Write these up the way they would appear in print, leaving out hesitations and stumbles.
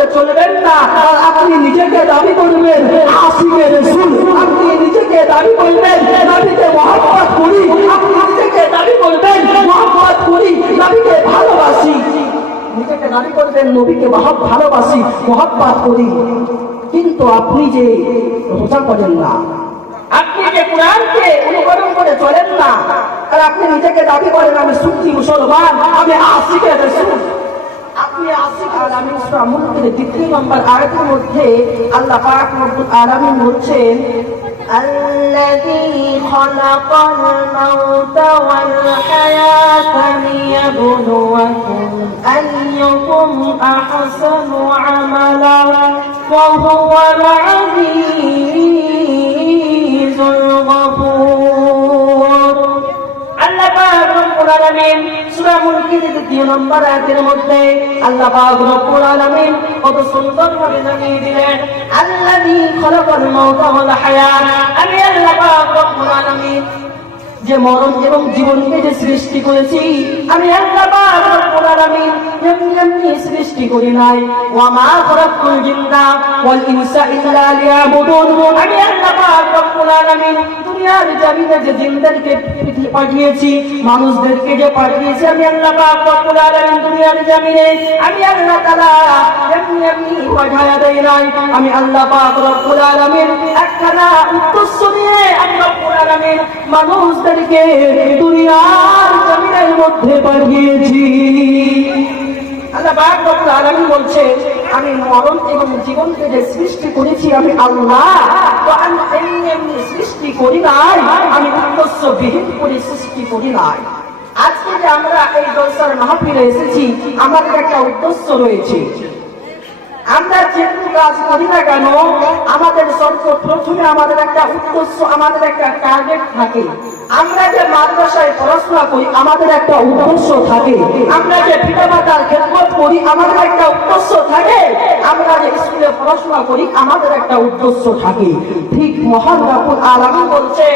করে চলবেন না। আর আপনি নিজেকে দাবি করবেন আশিকে রাসূল, আপনি নিজেকে দাবি করবেন নবীকে মহব্বত করি, আপনি নিজেকে দাবি করবেন মহব্বত করি, নবীকে ভালোবাসি, নিজেকে দাবি করবেন নবীকে ভালোবাসি, মহব্বত করি, কিন্তু আপনি যে রোজা করেন না, আপনি যে কোরআনকে অনুকরণ করে চলেন না, আর আপনি নিজেকে দাবি করেন আমি সুন্নি মুসলমান, আমি আশিকে রাসূল। আপনি আশিক আলামিন সূরা মুলকের 2 নম্বর আয়াতের মধ্যে আল্লাহ পাক রব্বুল আলামিন বলছেন الذي خلق الموت والحياة ليبلوكم أيكم أحسن عملا وهو العزيز الغفور আল্লাহ পাক রব্বুল আলামিন সূরা মুলকের 2 নম্বর আয়াতের মধ্যে আল্লাহ পাক রব্বুল আলামিন কত সুন্দরভাবে জানিয়ে দিলেন আল্লাযী খালাকাল মাউতা ওয়াল হায়াত, আমি আল্লাহ পাক রব্বুল আলামিন যে মরণ এবং জীবনকে যে সৃষ্টি করেছি, আমি আল্লাহ পাক রব্বুল আলামিন এমনি সৃষ্টি করি নাই। ওয়া মা খালাকতুল জিন্না ওয়াল ইনসা ইল্লা লিয়াবুদুন, আমি আল্লাহ পাক রব্বুল আলামিন দুনিয়ার জমিনে যে জিনদেরকে পাঠিয়েছি, মানুষদেরকে যে পাঠিয়েছি, আমি আল্লাহ পাক রব্বুল আলামিন দুনিয়ার জমিনে আমি আল্লাহ তাআলা এমনি পাঠায়া দেই নাই। আমি আল্লাহ পাক রব্বুল আলামিন একখানা উদ্দেশ্য নিয়ে আমি রব্বুল আলামিন মানুষদেরকে দুনিয়ার জমিনের মধ্যে পাঠিয়েছি। আল্লাহ পাক রব্বুল আলামিন বলছে আমি মরণ এবং জীবনকে যে সৃষ্টি করেছি আমি আল্লাহ, তো আমি এমনি সৃষ্টি করি নাই, আমি উদ্দেশ্যবিহীন করে সৃষ্টি করি নাই। আজকে যে আমরা এই জলসার মাহফিলে এসেছি, আমাদের একটা উদ্দেশ্য রয়েছে। আমরা যেটুকু কাজ করি না কেন, আমাদের সর্বপ্রথমে আমাদের একটা উদ্দেশ্য, আমাদের একটা টার্গেট থাকে। আমরা যে মাদ্রাসায় পড়াশোনা করি আমাদের একটা উদ্দেশ্য থাকে, আমরা যে পিতামাতার খেদমত করি আমাদের একটা উদ্দেশ্য থাকে, আমরা যে স্কুলে পড়াশোনা করি আমাদের একটা উদ্দেশ্য থাকে। ঠিক মহান রব্বুল আলামিন বলছে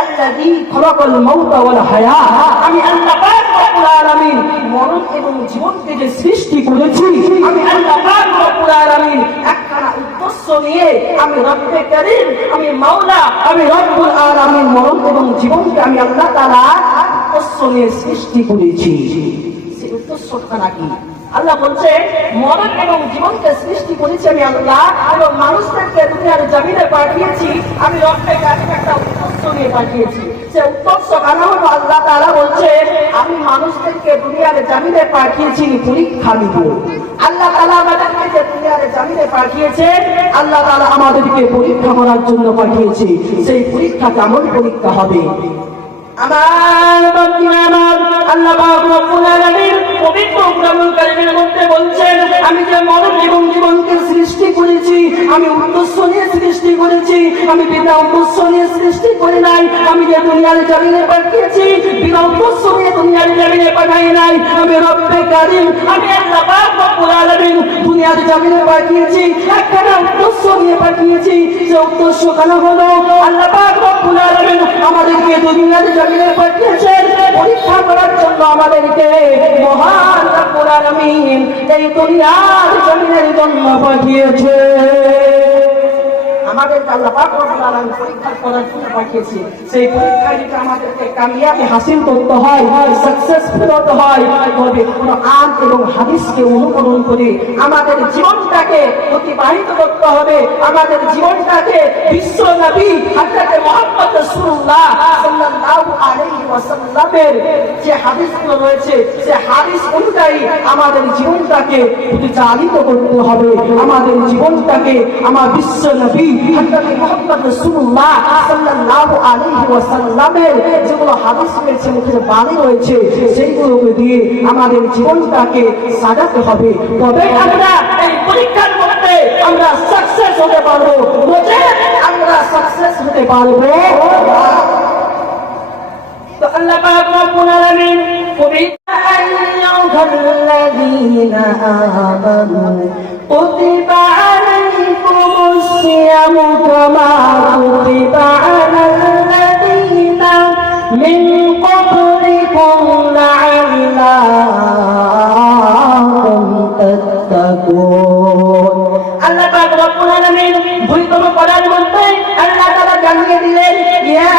আল্লাযী খালাকাল মাউতা ওয়াল হায়াত, আমি আল্লাহ পাক রব্বুল আলামিন মরণ এবং জীবনকে যে সৃষ্টি করেছি, আমি আল্লাহ পাক রব্বুল আলামিন একখানা উদ্দেশ্য নিয়ে আমি রব্বে কারীম, আমি মাওলা, আমি রব্বুল আলামিন মরণ এবং জীবনকে আমি আল্লাহ তাআলা উদ্দেশ্য নিয়ে সৃষ্টি করেছি। সেই উদ্দেশ্যটা নাকি আল্লাহ বলছে মরণ এবং জীবনকে সৃষ্টি করেছি আমি আল্লাহ, এবং মানুষদেরকে দুনিয়ার জমিনে পাঠিয়েছি আমি রব্বে কারীম একটা উদ্দেশ্য নিয়ে পাঠিয়েছি। সে উদ্দেশ্য কেন হলো? আল্লাহ তাআলা বলছে আমি মানুষদেরকে দুনিয়ার জমিনে পাঠিয়েছি পরীক্ষা নিব। আল্লাহ তাআলা আমাদেরকে যে দুনিয়ার জমিনে পাঠিয়েছে, আল্লাহ তাআলা আমাদেরকে পরীক্ষা করার জন্য পাঠিয়েছে। সেই পরীক্ষা কেমন পরীক্ষা হবে? আমার বান্দা আমার আল্লাহ পাক রব্বুল আলামিন পবিত্র কোরআনুল কারীমের মধ্যে বলছেন আমি যে মরণ এবং জীবনকে সৃষ্টি করেছি আমি উদ্দেশ্য নিয়ে সৃষ্টি করেছি, আমি বিনা উদ্দেশ্য নিয়ে সৃষ্টি করি নাই। আমি যে দুনিয়ার জমিনে পাঠিয়েছি বিনা উদ্দেশ্য নিয়ে দুনিয়ার জমিনে পাঠাই নাই। আমি রব্বে কারীম, আমি আল্লাহ পাক রব্বুল আলামিন দুনিয়ার জমিনে পাঠিয়েছি একটা উদ্দেশ্য নিয়ে পাঠিয়েছি। যে উদ্দেশ্য কেন হলো? আল্লাহ পাক রব্বুল আলামিন আমাদেরকে দুনিয়ার জমিনে পাঠিয়েছেন পরীক্ষা করার জন্য। আমাদেরকে মহান রব্বুল আলামিন এই দুনিয়ার জমিনের জন্য পাঠিয়েছে। আমাদেরকে আল্লাহ পাক রব্বুল আলামিন পরীক্ষা করার জন্য পাঠিয়েছে। সেই পরীক্ষায় যদি আমাদেরকে কামিয়াবি হাসিল করতে হয়, সাকসেসফুল হতে হয়, তবে কোরআন এবং হাদিসকে অনুসরণ করে আমাদের জীবনটাকে অতিবাহিত করতে হবে। আমাদের জীবনটাকে বিশ্ব নবী হযরত মুহাম্মদ রাসূলুল্লাহ সাল্লাল্লাহু আলাইহি ওয়াসাল্লামের যে হাদিসগুলো রয়েছে সে হাদিস অনুযায়ী আমাদের জীবনটাকে পরিচালিত করতে হবে। আমাদের জীবনটাকে আমার বিশ্ব নবী হযরত মুহাম্মদ রাসূলুল্লাহ সাল্লাল্লাহু আলাইহি ওয়াসাল্লামের যেগুলো হাদিস রয়েছে, মুখের বাণী রয়েছে, সেইগুলোকে দিয়ে আমাদের জীবনটাকে সাজাতে হবে। তবে আমরা এই পরীক্ষার মধ্যে আমরা সাকসেস হতে পারবো, বুঝে আমরা সাকসেস হতে পারবো। তো আল্লাহ পাক রব্বুল আলামিন পবিত্র আইয়ুহাল্লাযীনা আমানু কুতিবা আলাইকুমুস সিয়ামু কামা কুতিবা আলাল্লাযীনা মিন ক্বাবলিকুম লাআল্লাকুম তাত্তাকুন। আল্লাহ পাক রব্বুল আলামিন ভূমিকম্প করার মধ্যে আল্লাহ তাআলা জানিয়ে দিলেন, ইয়া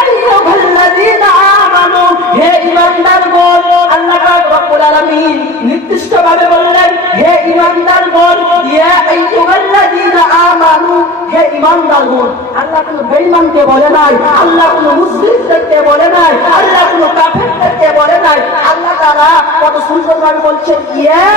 আইয়ুহাল্লাযীনা আমানু, হে ঈমানদারগণ। আল্লাহ পাক রব্বুল আলামিন নির্দিষ্টভাবে বললেন, হে ঈমানদারগণ, ইয়া আইয়ুহাল্লাযীনা আমানু, হে ঈমানদারগণ। আল্লাহ কোনো বেঈমানকে বলে নাই, আল্লাহ কোনো মুশরিকদেরকে বলে নাই, আল্লাহ কোনো কাফেরদেরকে বলে নাই। আল্লাহ তাআলা কত সুন্দরভাবে বলছেন, ইয়া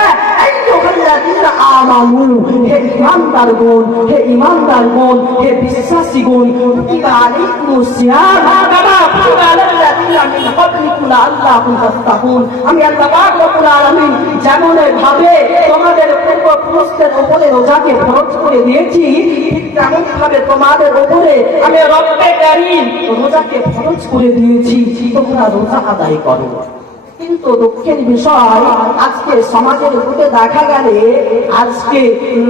আইয়ুহাল্লাযীনা আমানু, হে ঈমানদারগণ, হে ঈমানদারগণ, হে বিশ্বাসীগণ, কুতিবা আলাইকুমুস সিয়াম কামা কুতিবা আলাল্লাযীনা মিন ক্বাবলিকুম লাআল্লাকুম তাত্তাকুন। আমি আল্লাহ পাক রব্বুল আলামিন যেমন ভাবে তোমাদের পূর্বপুরুষদের উপরে রোজাকে ফরজ করে দিয়েছি, ঠিক তেমন ভাবে তোমাদের উপরে আমি রব্বে কারীম রোজাকে ফরজ করে দিয়েছি, তোমরা রোজা আদায় করো। কিন্তু দুঃখের বিষয়, আজকে সমাজের মধ্যে দেখা গেলে আজকে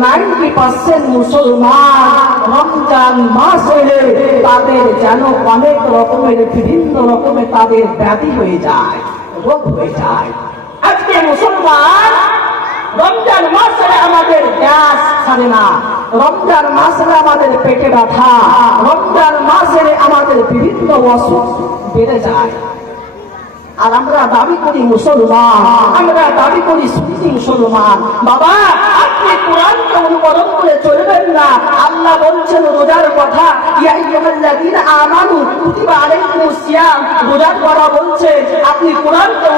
90% মুসলমান রমজান মাস হলে তাদের যেন অনেক রকমের বিভিন্ন রকমের তাদের ব্যাধি হয়ে যায়, রোগ হয়ে যায়। আজকে মুসলমান রমজান মাস হলে আমাদের গ্যাস ছাড়ে না, রমজান মাস হলে আমাদের পেটে ব্যথা, রমজান মাস হলে আমাদের বিভিন্ন অসুখ বেড়ে যায়। আর আমরা দাবি করি মুসলমান, আমরা দাবি করি সুন্নি মুসলমান। বাবা, আপনি কোরআনকে অনুকরণ করে চলবেন না। আল্লাহ বলছেন রোজার কথা, ইয়া আইয়ুহাল্লাযীনা আমানু কুতিবা আলাইকুমুস সিয়াম, রোজার কথা বলছে। আপনি কোরআনকে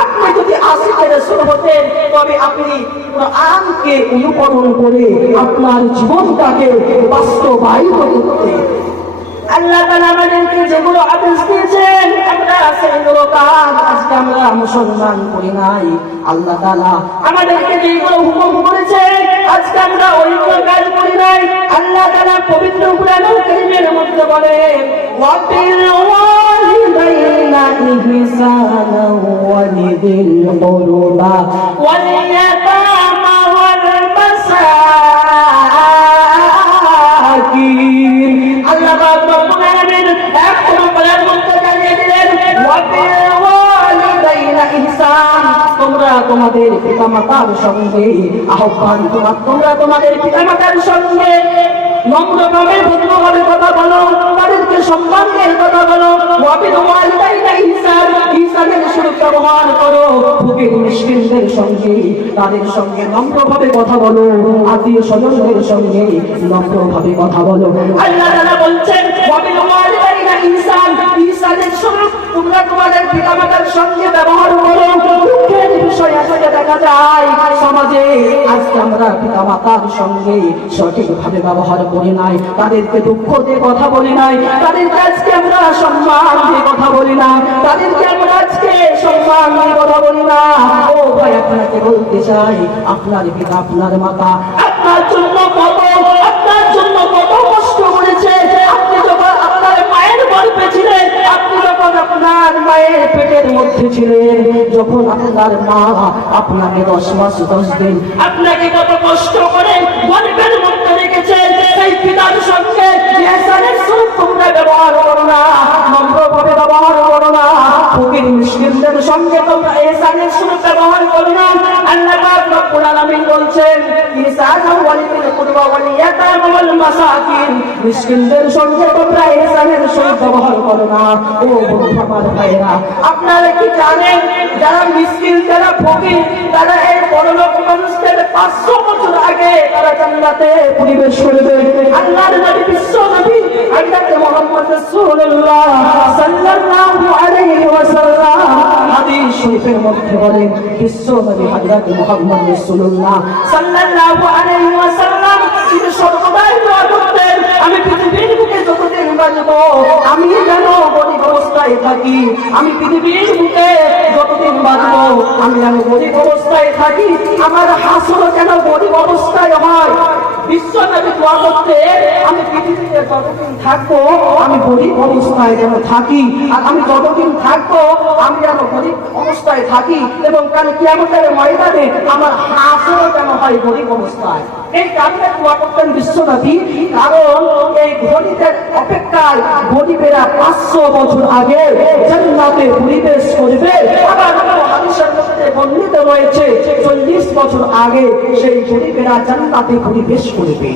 আপনি যদি আশিকের রাসূল হতেন, তবে আপনি কোরআনকে অনুকরণ করে আপনার জীবনটাকে বাস্তবায়িত করতেন। আল্লাহ তাআলা আমাদেরকে যেগুলো আদেশ দিয়েছেন আমরা সেগুলো কাজ আজকে আমরা মুসলমান করি নাই। আল্লাহ তাআলা আমাদেরকে যেগুলো হুকুম করেছেন আজকে আমরা ওইগুলো কাজ করি নাই। আল্লাহ তাআলা পবিত্র কোরআনুল কারীমের মধ্যে বলেন, ওয়াবিল ওয়ালিদাইনা ইহসানা ওয়া লিযিল কুরবা ওয়াল ইয়াতামা ওয়াল মাসাকিন। আল্লাহ পাক রব্বুল আলামিন এক কোরআনের মধ্যে জানিয়ে দিলেন, ওয়াবিল ওয়ালিদাইনা ইহসান, তোমরা তোমাদের পিতামাতার সঙ্গে আহ্বান, তোমরা তোমাদের পিতামাতার সঙ্গে নম্রভাবে ভদ্রভাবে কথা বলো, তাদেরকে সম্মানের কথা বলো। ওয়াবিল ওয়ালিদাইনা ইহসান, ইহসানের সাথে ব্যবহার করো। ফকির মিসকিনদের সঙ্গে তাদের সঙ্গে নম্রভাবে কথা বলো, আত্মীয় স্বজনদের সঙ্গে নম্রভাবে কথা বলো। আল্লাহ তাআলা বলছেন, ওয়াবিল ওয়ালিদাইনা ইহসান, ইহসানের সাথে তোমরা তোমাদের পিতামাতার সঙ্গে ব্যবহার করো। দুঃখের বিষয় আজকে দেখা যায় সমাজে আজকে আমরা পিতামাতার সঙ্গে সঠিকভাবে ব্যবহার করি নাই, তাদেরকে দুঃখ দিয়ে কথা বলি নাই, তাদেরকে আজকে আমরা সম্মান দিয়ে কথা বলি না, তাদেরকে আমরা আজকে সম্মান দিয়ে কথা বলি না। ও ভাই, আপনাকে বলতে চাই, আপনার পিতা আপনার মাতা আপনার জন্য কত কষ্ট করেছে। আপনি যখন আপনার মায়ের গর্ভে ছিলেন, আপনি যখন আপনার মায়ের পেটের মধ্যে ছিলেন, যখন আপনার মা আপনাকে 10 মাস 10 দিন আপনাকে কত কষ্ট করে গর্ভের মধ্যে রেখেছে, সেই পিতার সঙ্গে ইহসানের সাথে তোমরা ব্যবহার করো না, নম্রভাবে ব্যবহার করো না। ফকির মিসকিনদের সঙ্গে তোমরা ইহসানের সাথে ব্যবহার করো না। আল্লাহ পাক রব্বুল আলামিন বলছেন, ইহসানা ওয়া লিযিল কুরবা ওয়াল ইয়াতামা ওয়াল মাসাকিন, মিসকিনদের সঙ্গে তোমরা ইহসানের সাথে ব্যবহার করো না। ও আমার ভাইরা, আপনারা কি জানেন যারা মিসকিন, যারা ফকির, তারা এই বড়লোক মানুষদের 500 বছর আগে তারা জান্নাতে পরিবেশ করবে। আল্লাহর নবী বিশ্ব নবী হযরত মুহাম্মদ রাসূলুল্লাহ সাল্লাল্লাহু আলাইহি ওয়াসাল্লাম হাদিস শরীফের মধ্যে বলেন, বিশ্ব নবী হযরত মুহাম্মদ রাসূলুল্লাহ সাল্লাল্লাহু আলাইহি ওয়াসাল্লাম তিনি সর্বদাই দোয়া করতেন, আমি পৃথিবীর বুকে যতদিন বাঁচব আমি যেন গরিব অবস্থায় থাকি, আমি পৃথিবীর বুকে যতদিন বাঁচব আমি যেন গরিব অবস্থায় থাকি, আমার হাসর যেন গরিব অবস্থায় হয়। বিশ্ব নবী দোয়া করতে, আমি পৃথিবীতে যতদিন থাকবো আমি গরিব অবস্থায় যেন থাকি, আর আমি যতদিন থাকবো আমি যেন গরিব অবস্থায় থাকি, এবং কাল কিয়ামতের ময়দানে আমার হাসর যেন হয় গরিব অবস্থায়। এই কারণে দোয়া করতেন বিশ্বনবী, কারণ এই গরিবের অপেক্ষায় গরিবেরা 500 বছর আগে জান্নাতে পরিবেশ করবে। আবার হাদিসের মধ্যে বর্ণিত রয়েছে 40 বছর আগে সেই গরিবেরা জান্নাতে পরিবেশ করবে।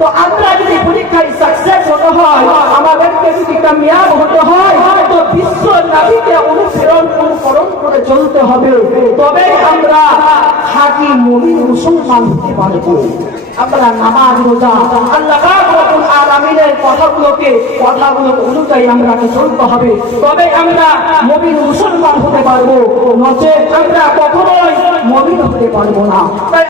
তো আমরা যদি পরীক্ষায় সাকসেস হতে হয়, আমাদেরকে যদি কামিয়াব হতে হয়, তো বিশ্ব নবীকে অনুসরণ করে চলতে হবে, তবে আমরা খাঁটি মুমিন মুসলমান হতে পারবো। আমরা নামাজ রোজা আল্লাহ পাক রব্বুল আলামিনের কথাগুলো অনুযায়ী আমরা চলতে হবে, তবে আমরা মুমিন মুসলমান হতে পারবো, নচেত আমরা কখনোই মুমিন হতে পারবো না।